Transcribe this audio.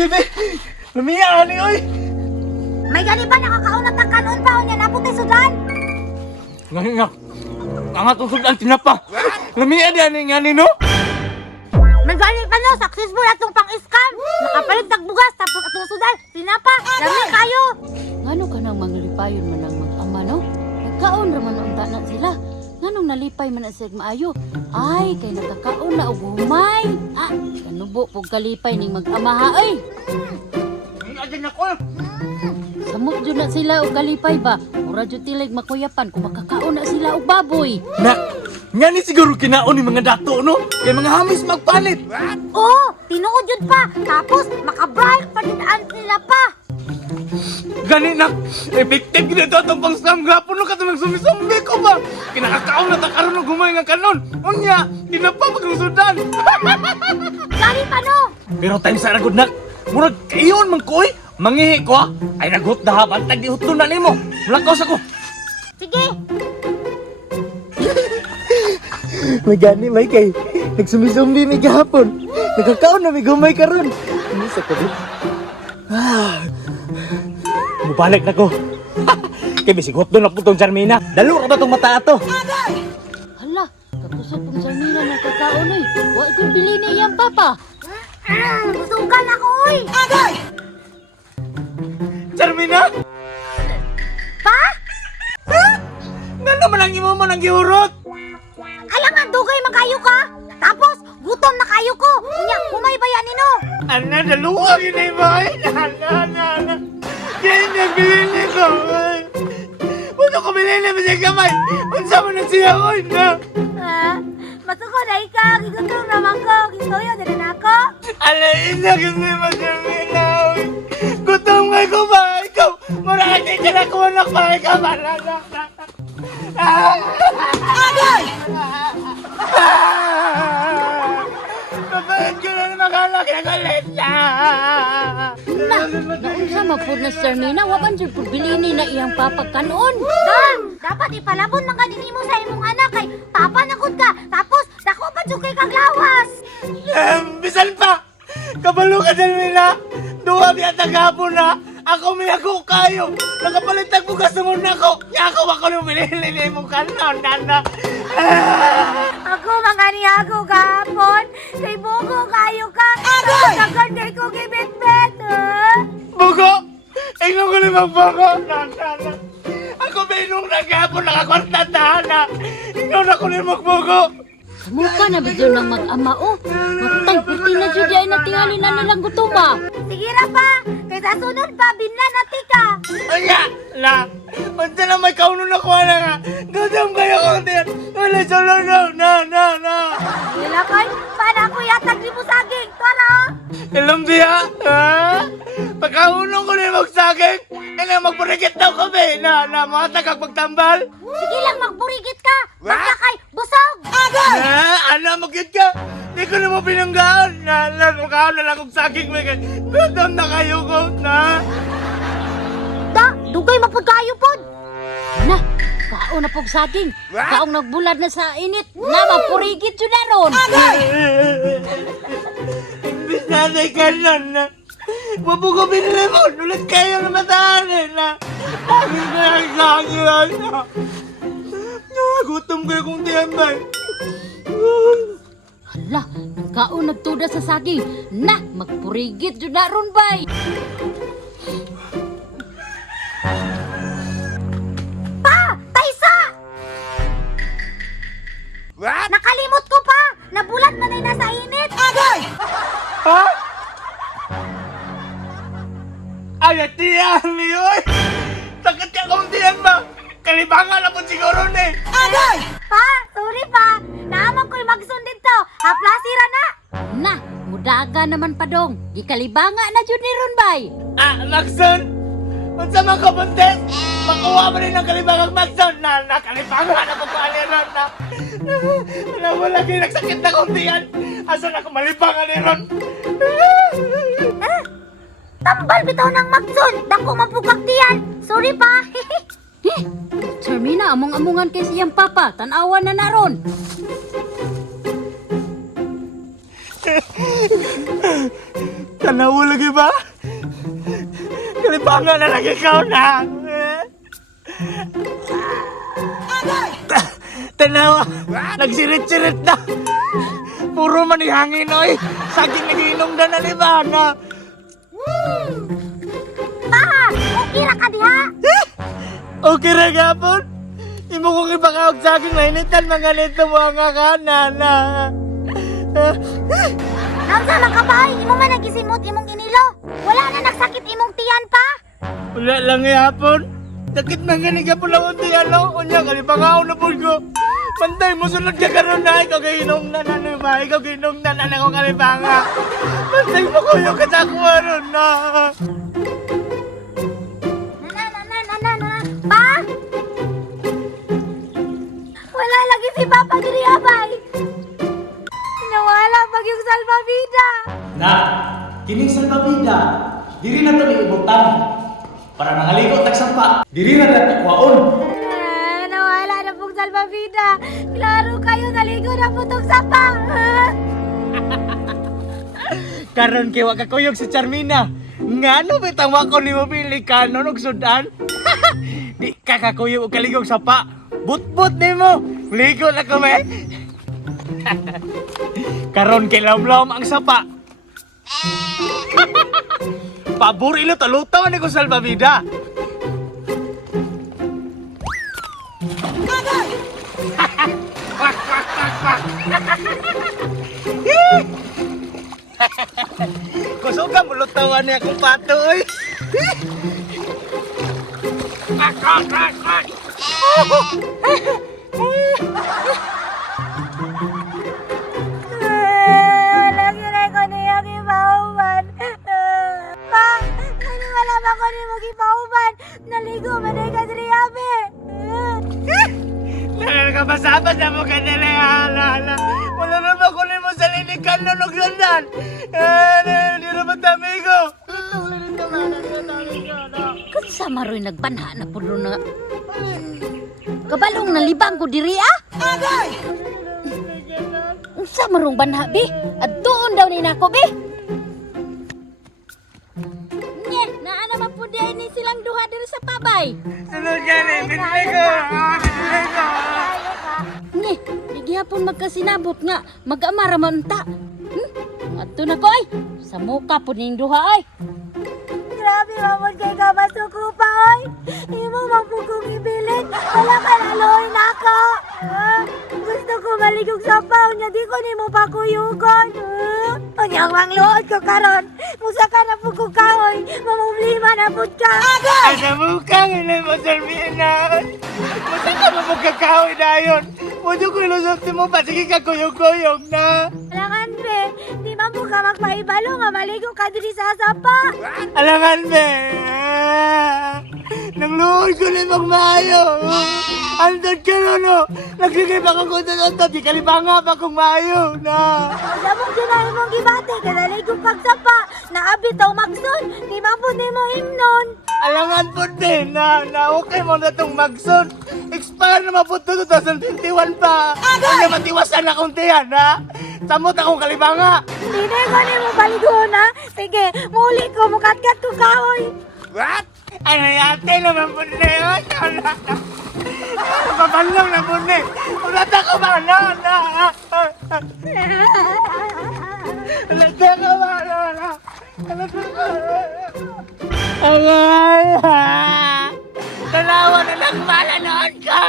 Bibi! Lumiya, ani, oy! May gani ba nakakaunat ang kanon pa o niya naputi sudan? Ngayon nga, ang atong sudan tinapa. Lumiya di, ani, ani, no? May gani pa no, successful atong pang-scam. Nakapalit tagbugas, tapos atong sudan, tinapa, lami kayo. Ngano ka nang manglipayon man ang mag-ama, no? Nagkaon raman ang tanan sila. Nganong nalipay man ang siya maayo? Ay, kay nakakaon na og humay. Ah, kanubo pog kalipay ning mag-ama ha, ay. Ngayon din ako. Samot jud na sila og kalipay ba? Mura jud tilig makuyapan kung makakaon na sila og baboy. Na, nga ni siguro kinaon ni mga dato, no? Kay mga hamis magpalit. Oo, tinuod yun pa. Tapos, makabright pa din ang nila pa. Gani na, effective gina ito itong pang-scam. Gapon no ka ito nagsumbi-sumbi ko ba? Kinakakaon na takaroon ng gumay nga kanon. Unya, di na pa maglusudan. Gani pa no. Pero time sa ragod na, murag kayon man ko, mangihi ko, ha? Ay naghut na ha, bantag di hutun na nimo. Mulakaw sa ko. Sige. May gani, may kay. Nagsumbi-sumbi may gahapon. Nagkakaon na may gumay karon. Ano sa ko? Mubalik na ko. Kaya bisigot doon na po itong Charmina. Dalo ka ba itong mata ato? Hala, kakusot pong Sarmina ng kakaon eh. Wa ikong bili niya iyang papa. Gusugan ako, uy. Charmina? Pa? Nga naman ang imo mo nang gihurot? Alam nga, dugay makayo ka. Tapos, gutom na kayo ko. Unya, kumay ba yan nino? Ana, daluwa yun ay ba? Ana. Kaya nagbili nito. Puto ko bilhin na siya kamay. Unsa mo na siya, oy na. Masuko na ikaw. Gigutom naman ko. Gisuyo, dala na ako. Alain na kasi mo, Charmina, oy. Gutom nga ko ba? Ikaw, marami ka na kumanak pa. Ikaw, malala. Kapag ko na makalak na galit na. Naunsa mapod na Sarmina, wa man jud pud bilini na iyang papa kanon. Dang, dapat ipalabon man ganini mo sa imong anak kay papa na gud ka. Tapos, dako pa jud kay kag lawas. Bisan pa! Kabalo ka, Charmina! Duwa biya tagapon na! Ako miyago kayo! Nakapalitag mo kasunod na ko! Yako ako nung binili mo kanon, nana! Ako mga niyago gapon. Kay bugo kayo ka. Kaganday ko gibit-bit. Bugo! Ikaw ko limang bugo, nana! Ako binong nagapon nakakwarta na! Ikaw na ko limang bugo! Mukha na bidyo ng mag-ama oh. Matay, puti na jud ay natingali na nilang gutuma. Sige ra pa. Kay sa sunod pa, binlan na tika. Anya! La! Unsa na may kauno na ko na nga! Gutom kayo kong tiyan! Wala solo na! Wala kay, para ako yatag ni mo saging. Tara. Ilang biya? Ha? Pagkaunong ko na magsaging, ina magpurigit daw kami na mga tagag magtambal. Sige lang, magburigit ka. Basta kay, busog. Ha? Ano, magyod ka? Di ko na mo pinanggaan na magkaon na lang kong saging may gutom na kayo ko na. Da, dugay mapud kayo pod. Na, kaon na pog saging. Kaong nagbulad na sa init. Na, mapurigit yun na ron. Imbis na ka na. Mabuko binilipon, ulit kayo na mataanin na. Sabi ko na saging na. Gutom kayo kong tiyambay. Hala, kaon nagtuda sa saging. Na, magpurigit yun na ron bay. Pa, Taysa! Nakalimot ko pa. Nabulat man ay nasa init. Ha? Ay, tiyan mi, oy! Takot ka kong tiyan ba? Kalibangan na po siguro ni. Pa, sorry pa. Naaman ko'y magsun dito. Haplasira na. Na, mudaga naman pa dong. Gikalibanga na jud ni ron bay. Maxon! Unsa man ko buntes? Makuha mo rin ang kalibangang Maxon na nakalibangan na po ko aliran na. Alam mo lagi nagsakit na kong tiyan. Asan ako malibangan ni Ron? Tambal bitaw ng magsun. Dako mapugagtiyan. Sorry pa. Charmina, among-amungan kay siyang papa. Tanawan na naron. Tanaw lagi ba? Kalibangan na lagi ikaw na. Tanaw, nagsirit-sirit na. Puro man ihangin, oy. Saging nagiinom na nalibana. Pa! Okay ra ka diha! Okay ra gapon. Imo kong ibakaog saging nainitan mga nito mga kanana. Namsa man ka ba? Imo man nagisimot imong inilo. Wala na nagsakit imong tiyan pa. Wala lang yapon. Sakit man gani ka pula unti ano. Unya kalibangaw na po ko. Pantay mo sunod ka karon na ikaw giinom na na ba? Ikaw giinom na na ako kalibanga. Pantay mo ko yung katakwaron na. Pa! Wala lagi si Papa diri abay. Nawala pag yung salvavida. Na, kining salbabida, diri na to iibutan. Para nangaligo tagsampa, diri na nato kwaon. Nawala na pong salvavida. Klaro kayo naligo na putong sapa. Karon kay wa ka kuyog si Charmina. Ngano bitang wa ko nimo pili kanon og sudan? Di ka kakuyog og kaligog sa pa. But-but nimo. Ligo na kami. Karon kay lawlaw ang sapa. Pabor ilo talutaw ni ko salbabida. Kusuga mo lutawan niya kung pato, oy. Lagi na ko niya gipauban. Pa, ano wala ba ko niya magipauban? Naligo man ay kadriyabe. Nakakabasabas na mo ka nila, ala. Wala na ba ko mo sa linikan nun og sundan? Hindi na ba tamigo? Kunsa maroy nagbanha na pulo na. Kabalong nalibang ko diri ah. Unsa marong banha bi? Adtuon daw ni nako bi. Nye, naa naman po ni silang duha diri sa pabay. Sunod yan eh, binligo. Nye, di gihapon magkasinabot nga mag-amara man ta. Adto na ko ay. Sa muka po ning duha ay. Grabe mamon kay ka masuko pa oy. Imo mapugong ibilin. Wala ka naloy na ako. Gusto ko maligog sa paw niya. Di ko ni mo pakuyugon. Unyang mangluod ko karon. Musa ka na pugong kahoy. Mamumlima na pud ka. Ay, sa mukha nga mo, Salmina. Masa ka mapagkakahoy na yun? Mudo ko ilusot mo pa, sige ka kuyog-kuyog na. Alangan be, di man po ka magpaibalo nga maligo ka diri sa sapa. Alangan, be. Nang luhod ko na magmayo. Andad ka na, no? Nagsigay pa kong kuntot-untot, di kalibanga pa kong mayo na. Sabong dinahin mong gibate, kadaligo kag sapa. Naabitaw magson, di man po di mo himnon. Alangan po din na okay mo na itong magson. Expire naman po ito 2021 pa. Huwag naman tiwasan na kong tiyan, ha? Samot akong kalibanga. Hindi na mo baligo na. Sige, muli ko, mukatkat ko kahoy. What? Ano yate naman po na yun? Papanlong na po na. Ulata ko ba? Na. Ulata ko ba? Na. Ulata ko ba? Agay! Dalawa na lang malanood ka!